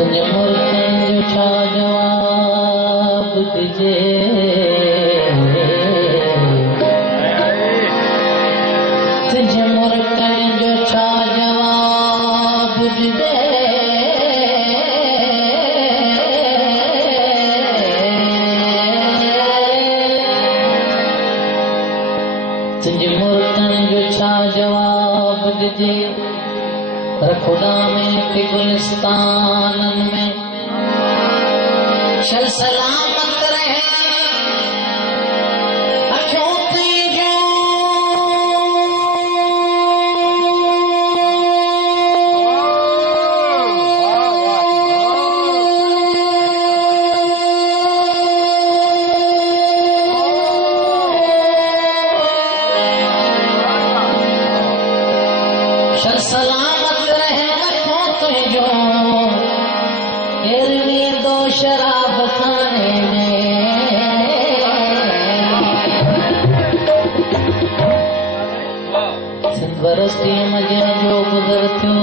तुझे मुल्कन जो छा जवाब दीजे तुझे मुल्कन जो छा जवाब दीजे तुझे मुल्कन जो छा जवाब दीजे खुदा में के गुलिस्तान में चल सलामत रहे अखियों की जो चल सलामत जो गिरवी दो शराब खाने में सिंध बरसती मजे जो गुजरती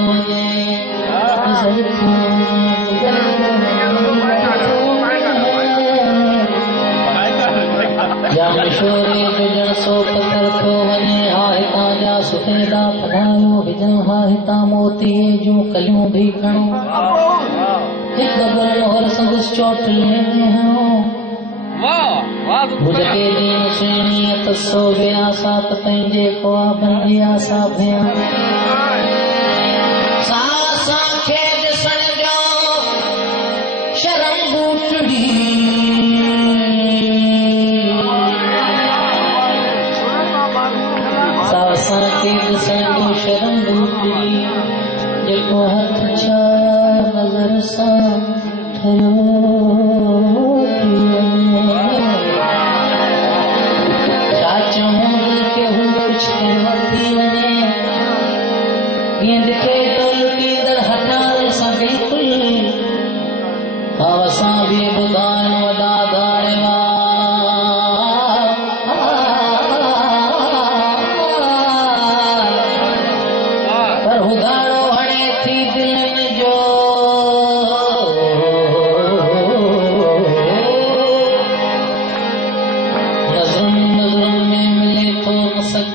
या मिशोरी गुजर सो पत्थर थो वने हाहिता जा सुखेदा पढ़ायो विजन हाहिता मोती जो कलियों भी खणो एक दबर और संगस चोट लेने हो मुझके दीन सुनी तसो गया सात पंजे को बंदी आसा भया सासा खेद सन जो शर्म बूटड़ी संगो शर्म बूटड़ी जेको हथ छा नजर सां ठयो छा चऊं के हू कुछ वठी वञे ईअं ॾिठे तो लुटींदड़ हटारे सां बिल्कुल असां बि ॿुधाइण वॾा दाड़ेवा उदारो हणे थी दिलनि जो नज़रुनि में मिले थो मसक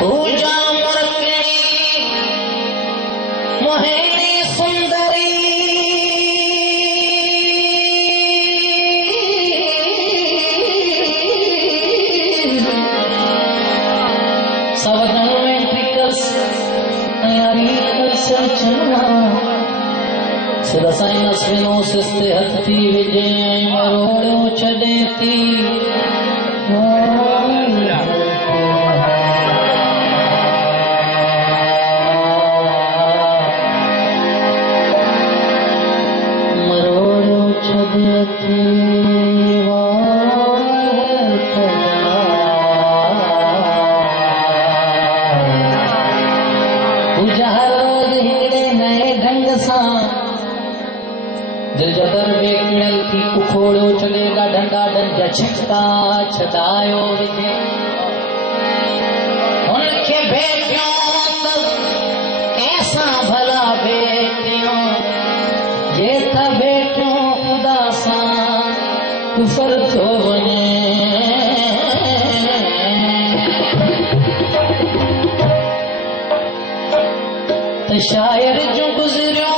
पूजा मुरकड़ी मोहिनी सुंदरी सवदन में तैयारी कर चलना सिर साईं नसविनो सिस्ते हथ थी विझे मरोड़ो छॾे थी मरोड़ो छॾे थी दिल जबर बेकिड़ल थी उखोड़ो चलेगा डंडा डंडा छिटका छदायो विधे उनके बेटियों तब कैसा भला बेटियों जे था बेटियों खुदा सा कुफर थो वने तो शायर जो गुजरियो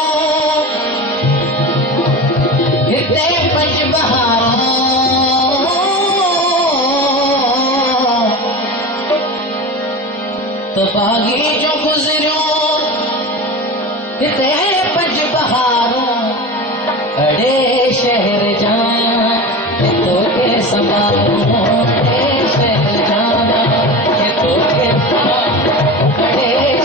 पंज बहारों तो बागी जो गुजरियो हिते पंज बहारों अड़े शहर जाना तो के संभालो शहर जाना तो के अड़े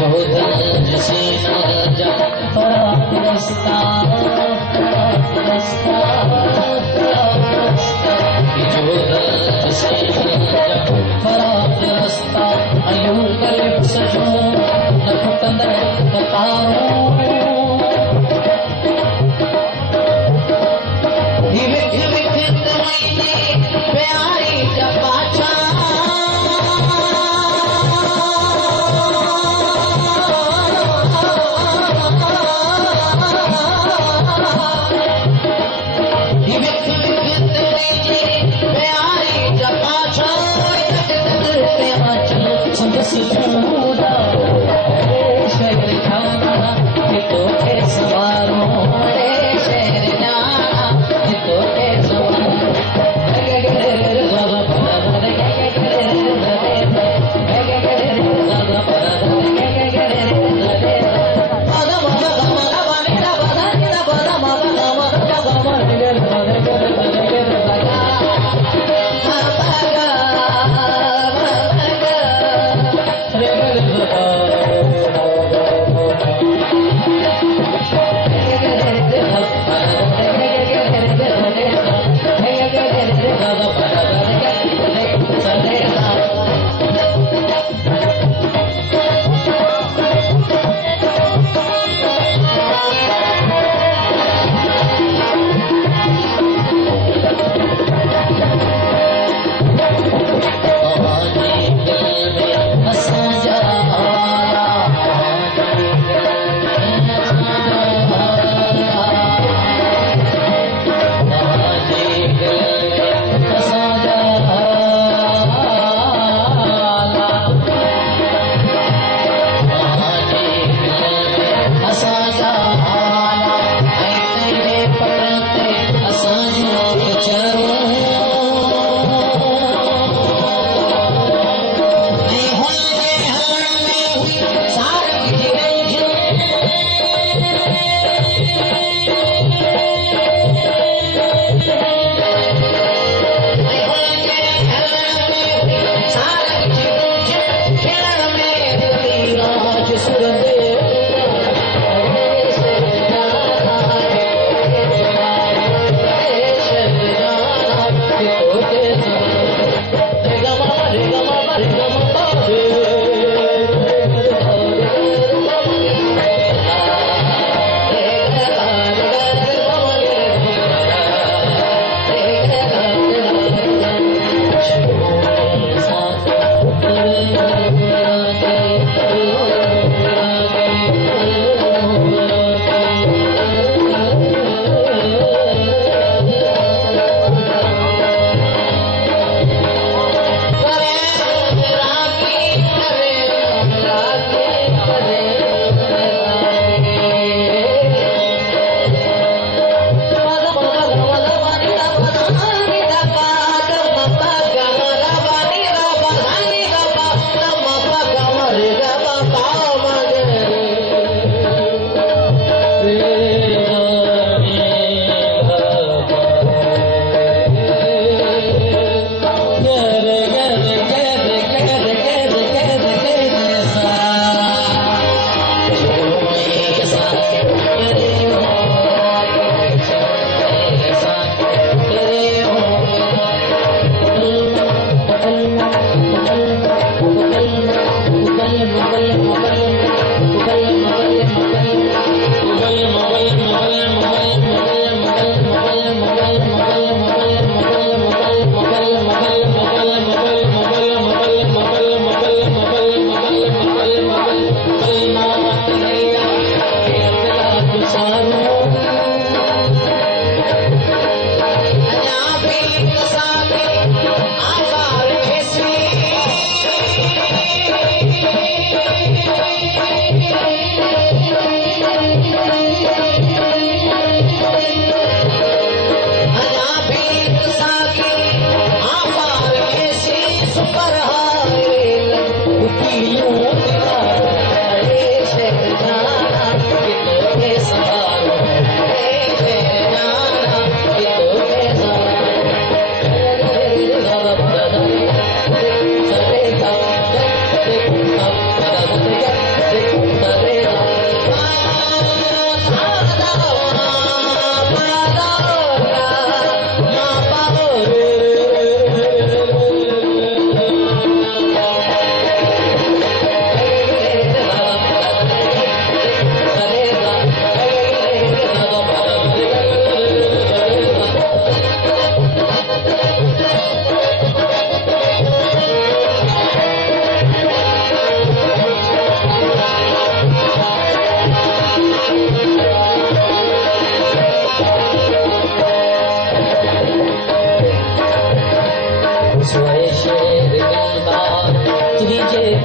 जोधन सेना जा पराक्रस्ता जोधन सेना जा पराक्रस्ता अयूं करे सजो न फुटंदड़ कतारो विख विख तमईने प्यारी जा पाछा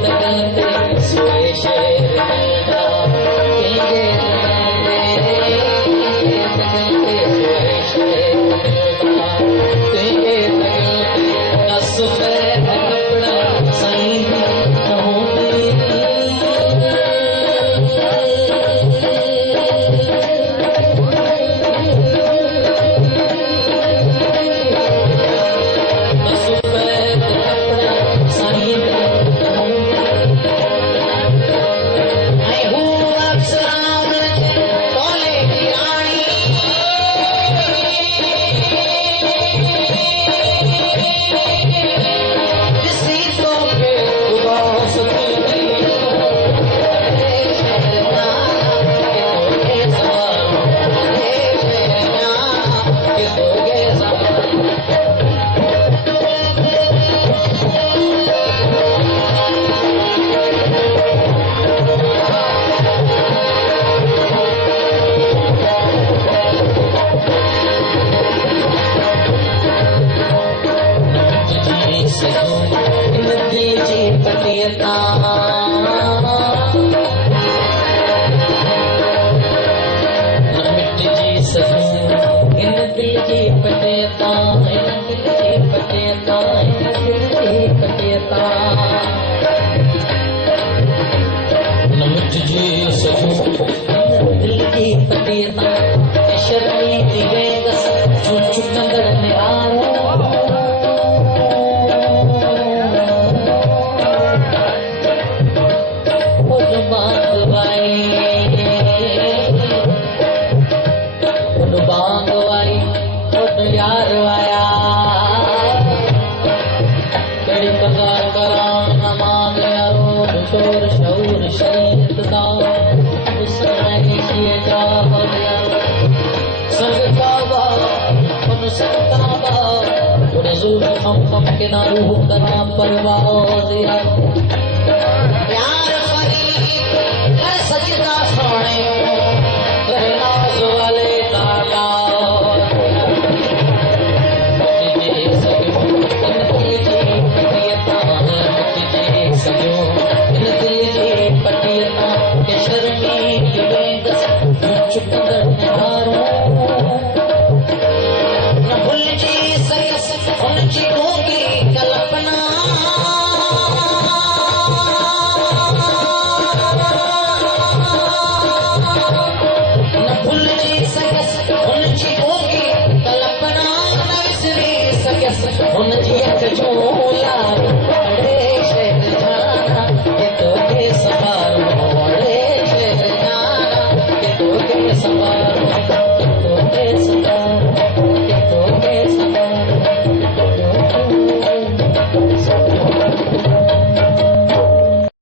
तगते सोए शहर मिलदा केंगे तगते सोए शहर मिलदा केंगे तगते नस पे कपड़ा सही के ना रूह करा परवाज़ प्यार फरीद कर सजदा सोने रहनाज वाले ताला तुझे सजो इन दिल जी पटियता के शर्मी के बेगस चुप कर हारो न भूल जी सकस उन जी Samar